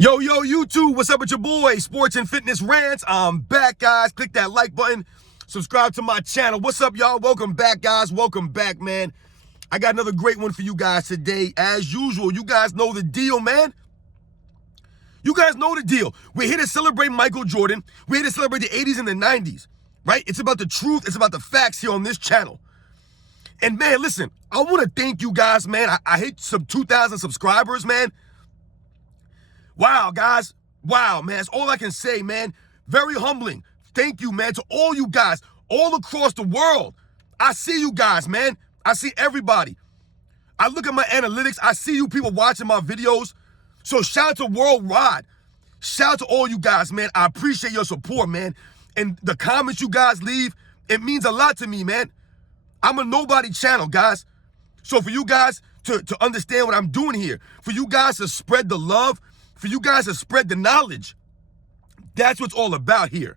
Yo, YouTube, what's up with your boy? Sports and Fitness Rants. I'm back, guys. Click that like button. Subscribe to my channel. What's up, y'all? Welcome back, guys. Welcome back, man. I got another great one for you guys today. As usual, you guys know the deal, man. You guys know the deal. We're here to celebrate Michael Jordan. We're here to celebrate the 80s and the 90s, right? It's about the truth. It's about the facts here on this channel. And, man, listen, I want to thank you guys, man. I hit some 2,000 subscribers, man. Wow, guys. Wow, man. That's all I can say, man. Very humbling. Thank you, man, to all you guys all across the world. I see you guys, man. I see everybody. I look at my analytics. I see you people watching my videos. So shout out to worldwide. Shout out to all you guys, man. I appreciate your support, man. And the comments you guys leave, it means a lot to me, man. I'm a nobody channel, guys. So for you guys to understand what I'm doing here, for you guys to spread the love, for you guys to spread the knowledge, that's what's all about here.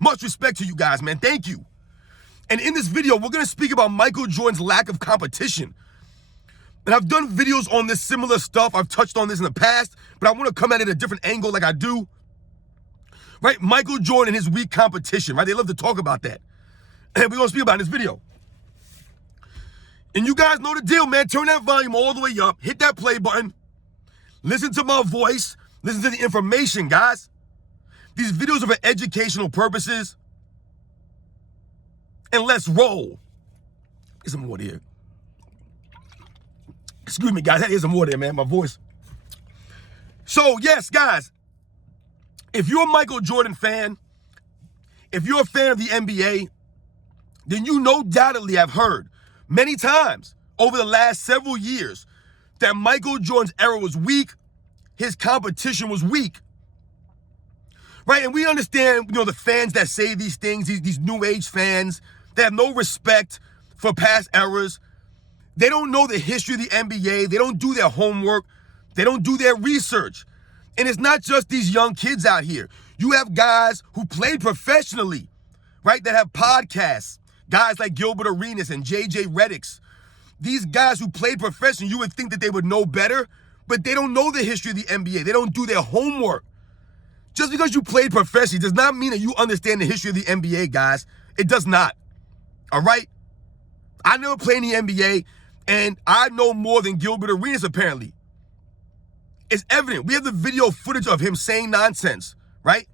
Much respect to you guys, man. Thank you. And in this video, we're going to speak about Michael Jordan's lack of competition. And I've done videos on this similar stuff. I've touched on this in the past, but I want to come at it at a different angle like I do. Right? Michael Jordan and his weak competition, right? They love to talk about that. And we're going to speak about it in this video. And you guys know the deal, man. Turn that volume all the way up. Hit that play button. Listen to my voice. Listen to the information, guys. These videos are for educational purposes. And let's roll. Get some water here. Excuse me, guys. Here's some water there, man. My voice. So, yes, guys. If you're a Michael Jordan fan, if you're a fan of the NBA, then you no doubtedly have heard many times over the last several years that Michael Jordan's era was weak, his competition was weak, right? And we understand, the fans that say these things, these new age fans, they have no respect for past eras. They don't know the history of the NBA. They don't do their homework. They don't do their research. And it's not just these young kids out here. You have guys who played professionally, right, that have podcasts, guys like Gilbert Arenas and J.J. Redick's. These guys who played professionally, you would think that they would know better, but they don't know the history of the NBA. They don't do their homework. Just because you played professionally does not mean that you understand the history of the NBA, guys. It does not. All right? I never played in the NBA, and I know more than Gilbert Arenas, apparently. It's evident. We have the video footage of him saying nonsense, right?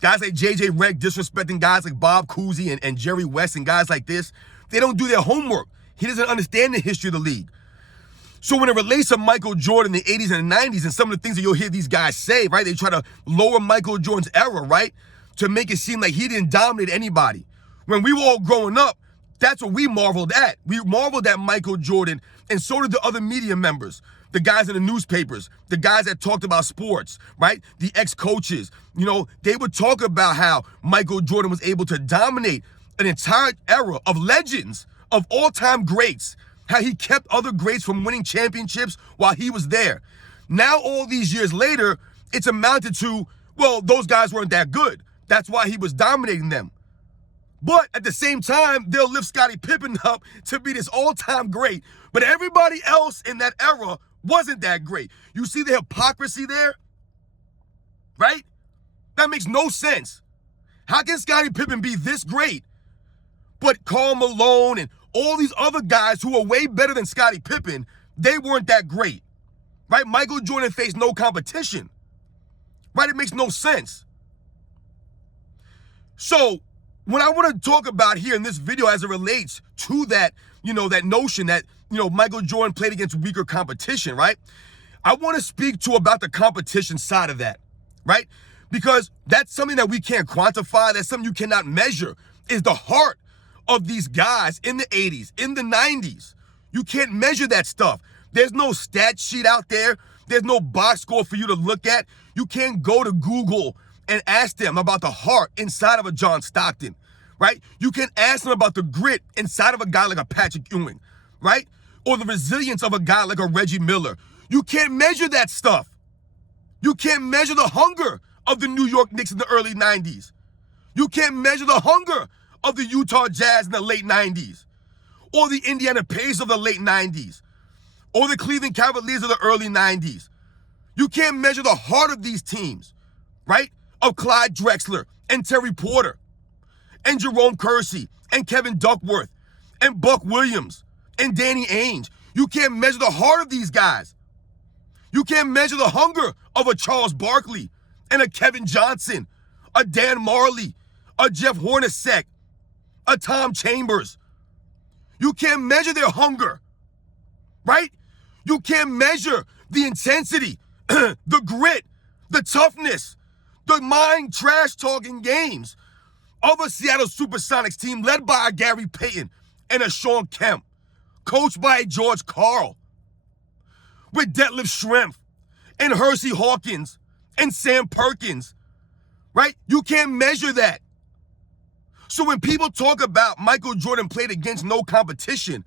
Guys like J.J. Redick disrespecting guys like Bob Cousy and Jerry West and guys like this. They don't do their homework. He doesn't understand the history of the league. So when it relates to Michael Jordan in the 80s and the 90s and some of the things that you'll hear these guys say, right? They try to lower Michael Jordan's era, right? To make it seem like he didn't dominate anybody. When we were all growing up, that's what we marveled at. We marveled at Michael Jordan, and so did the other media members. The guys in the newspapers, the guys that talked about sports, right? The ex-coaches, they would talk about how Michael Jordan was able to dominate an entire era of legends, of all-time greats, how he kept other greats from winning championships while he was there. Now, all these years later, it's amounted to, well, those guys weren't that good. That's why he was dominating them. But at the same time, they'll lift Scottie Pippen up to be this all-time great. But everybody else in that era wasn't that great. You see the hypocrisy there? Right? That makes no sense. How can Scottie Pippen be this great, but Karl Malone and all these other guys who are way better than Scottie Pippen, they weren't that great, right? Michael Jordan faced no competition, right? It makes no sense. So what I want to talk about here in this video as it relates to that, that notion that, Michael Jordan played against weaker competition, right? I want to speak to about the competition side of that, right? Because that's something that we can't quantify. That's something you cannot measure, is the heart of these guys in the 80s, in the 90s. You can't measure that stuff. There's no stat sheet out there. There's no box score for you to look at. You can't go to Google and ask them about the heart inside of a John Stockton, right? You can ask them about the grit inside of a guy like a Patrick Ewing, right? Or the resilience of a guy like a Reggie Miller. You can't measure that stuff. You can't measure the hunger of the New York Knicks in the early 90s. You can't measure the hunger of the Utah Jazz in the late 90s, or the Indiana Pacers of the late 90s, or the Cleveland Cavaliers of the early 90s. You can't measure the heart of these teams, right? Of Clyde Drexler and Terry Porter and Jerome Kersey and Kevin Duckworth and Buck Williams and Danny Ainge. You can't measure the heart of these guys. You can't measure the hunger of a Charles Barkley and a Kevin Johnson, a Dan Marley, a Jeff Hornacek, a Tom Chambers. You can't measure their hunger, right? You can't measure the intensity, the grit, the toughness, the mind trash-talking games of a Seattle Supersonics team led by a Gary Payton and a Sean Kemp, coached by a George Karl, with Detlef Schrempf and Hersey Hawkins and Sam Perkins, right? You can't measure that. So when people talk about Michael Jordan played against no competition,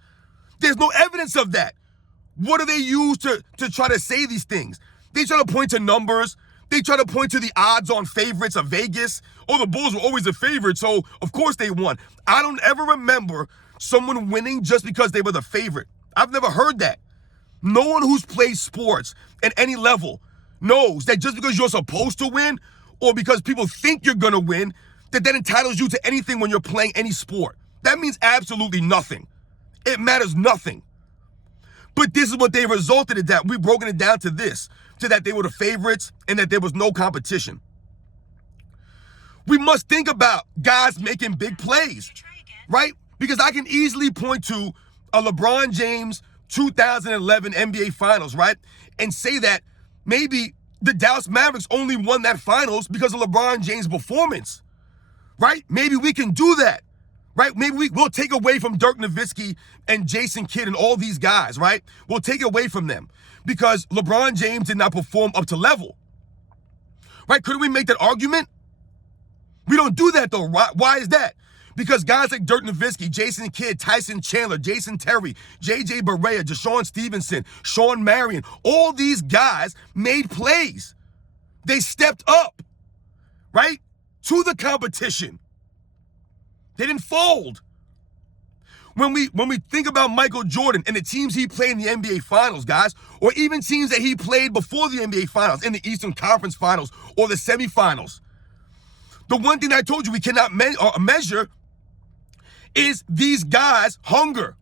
there's no evidence of that. What do they use to try to say these things? They try to point to numbers. They try to point to the odds-on favorites of Vegas. Oh, the Bulls were always a favorite, so of course they won. I don't ever remember someone winning just because they were the favorite. I've never heard that. No one who's played sports at any level knows that just because you're supposed to win or because people think you're going to win, that entitles you to anything when you're playing any sport. That means absolutely nothing. It matters nothing. But this is what they resulted in that. We've broken it down to this, to that they were the favorites and that there was no competition. We must think about guys making big plays, right? Because I can easily point to a LeBron James 2011 NBA Finals, right? And say that maybe the Dallas Mavericks only won that finals because of LeBron James' performance, right? Maybe we can do that, right? Maybe we'll take away from Dirk Nowitzki and Jason Kidd and all these guys, right? We'll take away from them because LeBron James did not perform up to level, right? Couldn't we make that argument? We don't do that though. Why is that? Because guys like Dirk Nowitzki, Jason Kidd, Tyson Chandler, Jason Terry, J.J. Barea, Deshaun Stevenson, Sean Marion, all these guys made plays. They stepped up, right, to the competition. They didn't fold. When we think about Michael Jordan and the teams he played in the NBA Finals, guys, or even teams that he played before the NBA Finals, in the Eastern Conference Finals or the semifinals, the one thing I told you we cannot measure is these guys' hunger,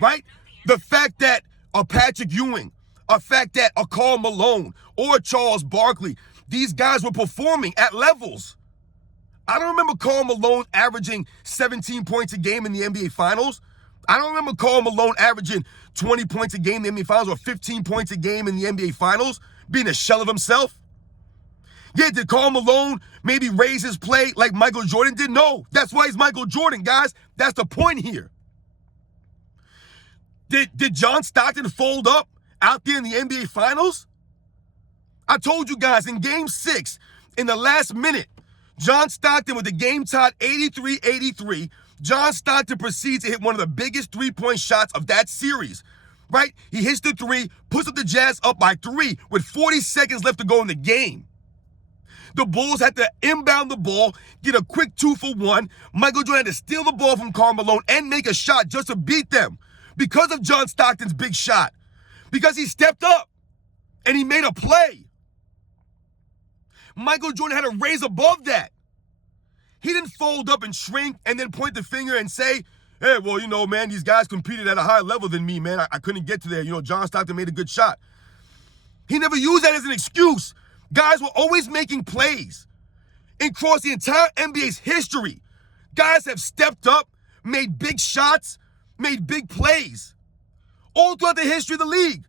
right? The fact that a Patrick Ewing, a fact that a Karl Malone or a Charles Barkley, these guys were performing at levels. I don't remember Karl Malone averaging 17 points a game in the NBA Finals. I don't remember Karl Malone averaging 20 points a game in the NBA Finals or 15 points a game in the NBA Finals, being a shell of himself. Yeah, did Karl Malone maybe raise his play like Michael Jordan did? No, that's why he's Michael Jordan, guys. That's the point here. Did John Stockton fold up out there in the NBA Finals? I told you guys in Game 6, in the last minute, John Stockton with the game tied 83-83. John Stockton proceeds to hit one of the biggest three-point shots of that series, right? He hits the three, puts up the Jazz up by 3 with 40 seconds left to go in the game. The Bulls had to inbound the ball, get a quick 2-for-1. Michael Jordan had to steal the ball from Karl Malone and make a shot just to beat them because of John Stockton's big shot. Because he stepped up and he made a play. Michael Jordan had to raise above that. He didn't fold up and shrink and then point the finger and say, hey, well, you know, man, these guys competed at a higher level than me, man. I couldn't get to there. You know, John Stockton made a good shot. He never used that as an excuse. Guys were always making plays. Across the entire NBA's history, guys have stepped up, made big shots, made big plays. All throughout the history of the league.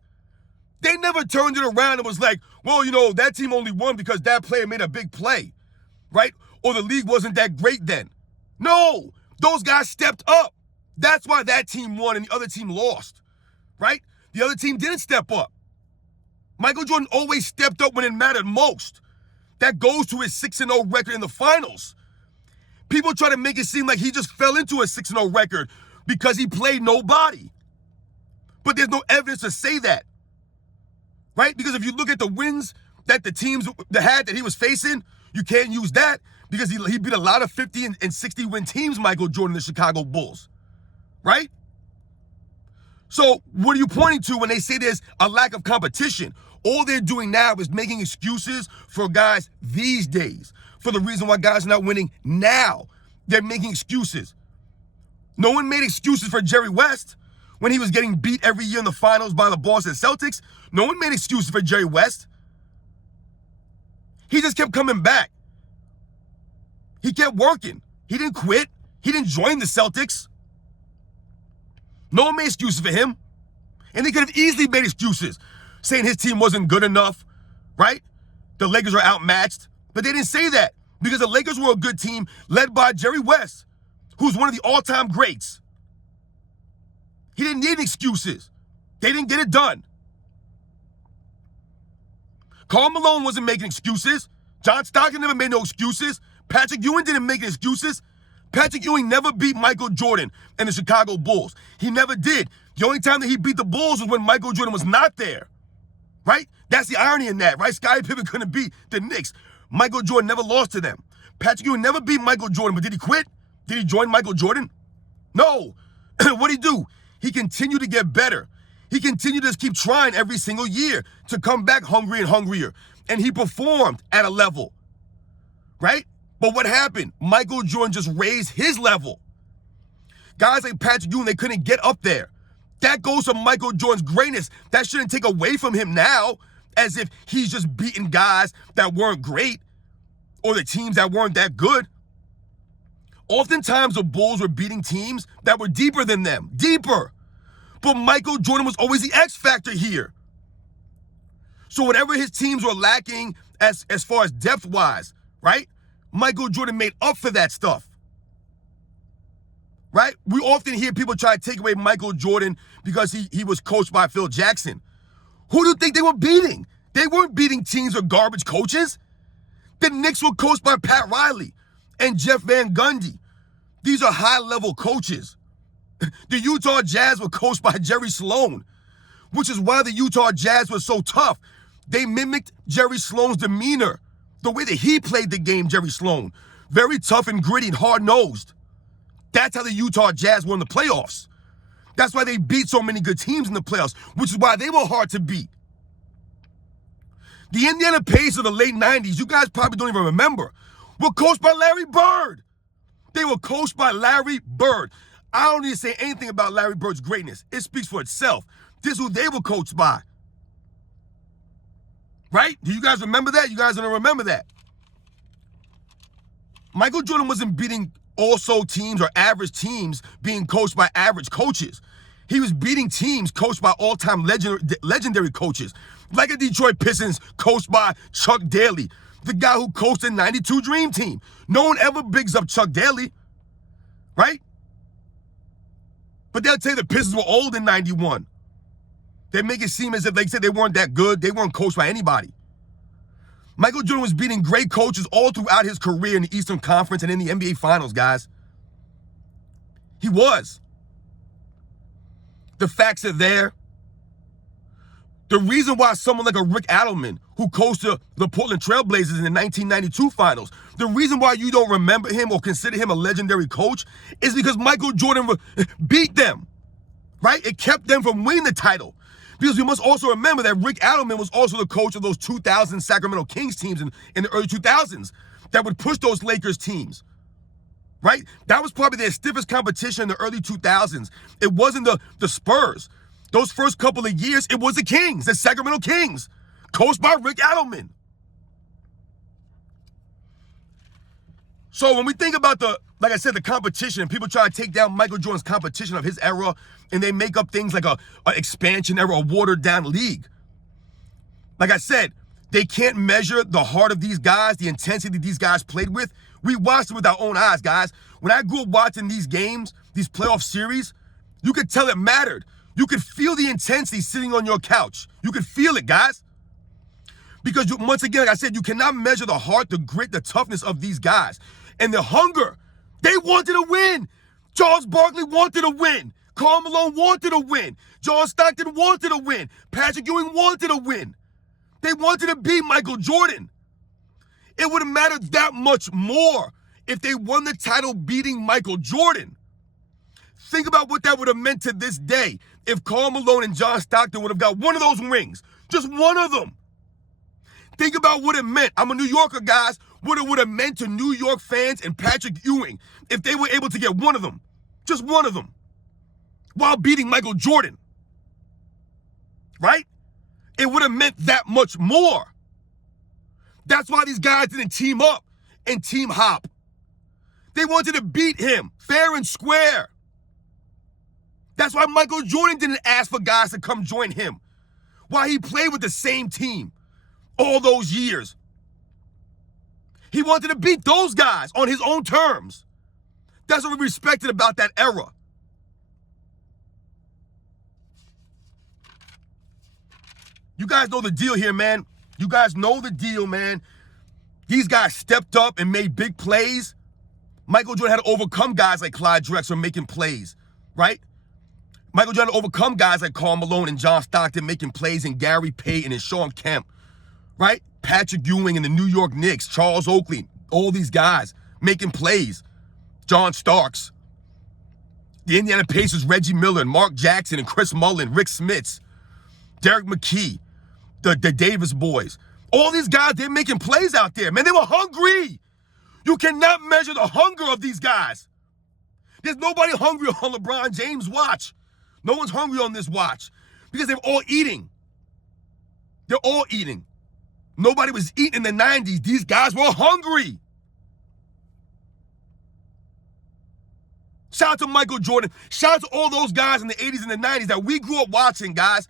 They never turned it around and was like, well, you know, that team only won because that player made a big play, right? Or the league wasn't that great then. No, those guys stepped up. That's why that team won and the other team lost, right? The other team didn't step up. Michael Jordan always stepped up when it mattered most. That goes to his 6-0 record in the finals. People try to make it seem like he just fell into a 6-0 record because he played nobody. But there's no evidence to say that, right? Because if you look at the wins that the teams that he was facing, you can't use that because he beat a lot of 50 and 60 win teams, Michael Jordan, the Chicago Bulls, right? So what are you pointing to when they say there's a lack of competition? All they're doing now is making excuses for guys these days. For the reason why guys are not winning now. They're making excuses. No one made excuses for Jerry West when he was getting beat every year in the finals by the Boston Celtics. No one made excuses for Jerry West. He just kept coming back. He kept working. He didn't quit. He didn't join the Celtics. No one made excuses for him. And they could have easily made excuses, saying his team wasn't good enough, right? The Lakers are outmatched. But they didn't say that because the Lakers were a good team led by Jerry West, who's one of the all-time greats. He didn't need excuses. They didn't get it done. Karl Malone wasn't making excuses. John Stockton never made no excuses. Patrick Ewing didn't make excuses. Patrick Ewing never beat Michael Jordan and the Chicago Bulls. He never did. The only time that he beat the Bulls was when Michael Jordan was not there, right? That's the irony in that, right? Scottie Pippen couldn't beat the Knicks. Michael Jordan never lost to them. Patrick Ewing never beat Michael Jordan, but did he quit? Did he join Michael Jordan? No. What did he do? He continued to get better. He continued to just keep trying every single year to come back hungry and hungrier. And he performed at a level, right? But what happened? Michael Jordan just raised his level. Guys like Patrick Ewing, they couldn't get up there. That goes to Michael Jordan's greatness. That shouldn't take away from him now as if he's just beating guys that weren't great or the teams that weren't that good. Oftentimes, the Bulls were beating teams that were deeper than them. Deeper. But Michael Jordan was always the X factor here. So whatever his teams were lacking as far as depth-wise, right? Michael Jordan made up for that stuff. Right? We often hear people try to take away Michael Jordan because he was coached by Phil Jackson. Who do you think they were beating? They weren't beating teams with garbage coaches. The Knicks were coached by Pat Riley and Jeff Van Gundy. These are high-level coaches. The Utah Jazz were coached by Jerry Sloan, which is why the Utah Jazz was so tough. They mimicked Jerry Sloan's demeanor, the way that he played the game, Jerry Sloan. Very tough and gritty and hard-nosed. That's how the Utah Jazz won the playoffs. That's why they beat so many good teams in the playoffs, which is why they were hard to beat. The Indiana Pacers of the late 90s, you guys probably don't even remember, were coached by Larry Bird. They were coached by Larry Bird. I don't need to say anything about Larry Bird's greatness. It speaks for itself. This is who they were coached by. Right? Do you guys remember that? You guys don't remember that. Michael Jordan wasn't beating also teams or average teams being coached by average coaches. He was beating teams coached by all-time legendary coaches, like a Detroit Pistons coached by Chuck Daly, the guy who coached the '92 Dream Team. No one ever bigs up Chuck Daly, right? But they'll tell you the Pistons were old in '91. They make it seem as if they said they weren't that good. They weren't coached by anybody. Michael Jordan was beating great coaches all throughout his career in the Eastern Conference and in the NBA Finals, guys. He was. The facts are there. The reason why someone like a Rick Adelman, who coached the Portland Trail Blazers in the 1992 Finals, the reason why you don't remember him or consider him a legendary coach is because Michael Jordan beat them, right? It kept them from winning the title. Because we must also remember that Rick Adelman was also the coach of those 2000 Sacramento Kings teams in the early 2000s that would push those Lakers teams, right? That was probably their stiffest competition in the early 2000s. It wasn't the Spurs. Those first couple of years, it was the Kings, the Sacramento Kings, coached by Rick Adelman. So when we think about like I said, the competition, people try to take down Michael Jordan's competition of his era, and they make up things like a expansion era, a watered down league. Like I said, they can't measure the heart of these guys, the intensity these guys played with. We watched it with our own eyes, guys. When I grew up watching these games, these playoff series, you could tell it mattered. You could feel the intensity sitting on your couch. You could feel it, guys. Because once again, like I said, you cannot measure the heart, the grit, the toughness of these guys. And the hunger. They wanted to win. Charles Barkley wanted to win. Karl Malone wanted to win. John Stockton wanted to win. Patrick Ewing wanted to win. They wanted to beat Michael Jordan. It would have mattered that much more if they won the title beating Michael Jordan. Think about what that would have meant to this day if Karl Malone and John Stockton would have got one of those rings. Just one of them. Think about what it meant. I'm a New Yorker, guys. What it would have meant to New York fans and Patrick Ewing if they were able to get one of them. Just one of them. While beating Michael Jordan. Right? It would have meant that much more. That's why these guys didn't team up and team hop. They wanted to beat him fair and square. That's why Michael Jordan didn't ask for guys to come join him. While he played with the same team all those years. He wanted to beat those guys on his own terms. That's what we respected about that era. You guys know the deal here, man. You guys know the deal, man. These guys stepped up and made big plays. Michael Jordan had to overcome guys like Clyde Drexler making plays, right? Michael Jordan had to overcome guys like Karl Malone and John Stockton making plays, and Gary Payton and Shawn Kemp, right? Patrick Ewing and the New York Knicks, Charles Oakley, all these guys making plays. John Starks. The Indiana Pacers, Reggie Miller, and Mark Jackson, and Chris Mullin, Rick Smits, Derek McKee, the Davis boys. All these guys, they're making plays out there. Man, they were hungry. You cannot measure the hunger of these guys. There's nobody hungry on LeBron James' watch. No one's hungry on this watch because they're all eating. They're all eating. Nobody was eating in the 90s. These guys were hungry. Shout out to Michael Jordan. Shout out to all those guys in the 80s and the 90s that we grew up watching, guys.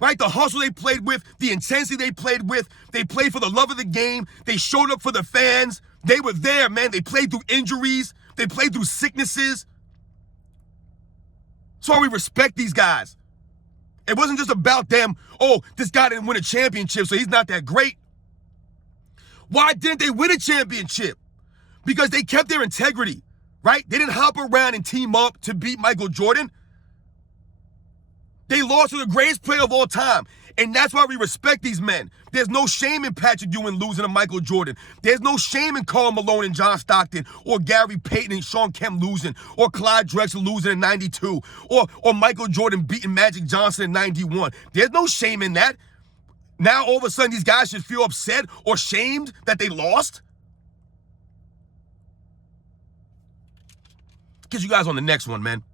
Right? The hustle they played with, the intensity they played with. They played for the love of the game. They showed up for the fans. They were there, man. They played through injuries. They played through sicknesses. That's why we respect these guys. It wasn't just about them, oh, this guy didn't win a championship, so he's not that great. Why didn't they win a championship? Because they kept their integrity, right? They didn't hop around and team up to beat Michael Jordan. They lost to the greatest player of all time. And that's why we respect these men. There's no shame in Patrick Ewing losing to Michael Jordan. There's no shame in Karl Malone and John Stockton, or Gary Payton and Shawn Kemp losing, or Clyde Drexler losing in 92, or Michael Jordan beating Magic Johnson in 91. There's no shame in that. Now all of a sudden these guys should feel upset or shamed that they lost. Get you guys on the next one, man.